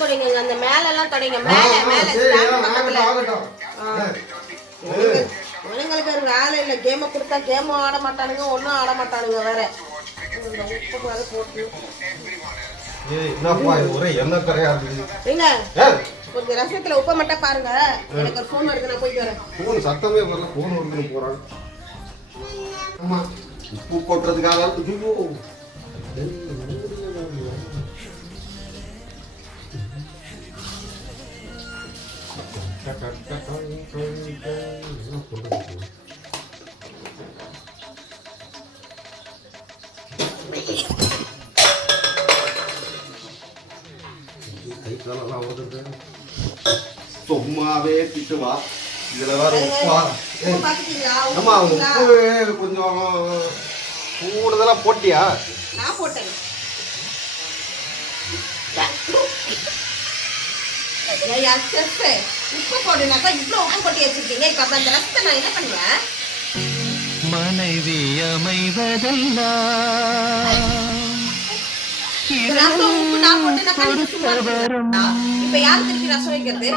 தொடங்க அந்த மேல எல்லாம் தொடங்க மேல மேல பக்கத்துல. இவனுங்களுக்கு ஒரு வேலை இல்லை. கேமை கொடுத்தா கேமும் ஆட மாட்டானுங்க ஒன்றும் ஆட மாட்டானுங்க வேற. கொஞ்சம் ரசத்துல உப்பை மட்டும் பாருங்க. எனக்கு ஒரு ஃபோன் வருது நான் போயிட்டு வரேன். போன் சத்தமே வரல. போன் வருதுன்னு போறான் ஆமா. உப்பு கொட்டுறதுக்காக சும்மாவே திட்டுவா. இதுல வேற உப்பா ஆமா? உப்பு கொஞ்சம் கூடுதலா போட்டியா? நான் போட்டேன். உப்பு போடுனாக்கா இவ்வளவு உப்பு போட்டு வச்சிருக்கீங்க. இப்ப அந்த ரசத்தை நான் என்ன பண்ணுவேன்? மனைவி அமைவதெல்லாம் ரசம் உப்பு நான் போட்டேனாக்கா? இப்ப யார் திருப்பி ரசம் வைக்கிறது?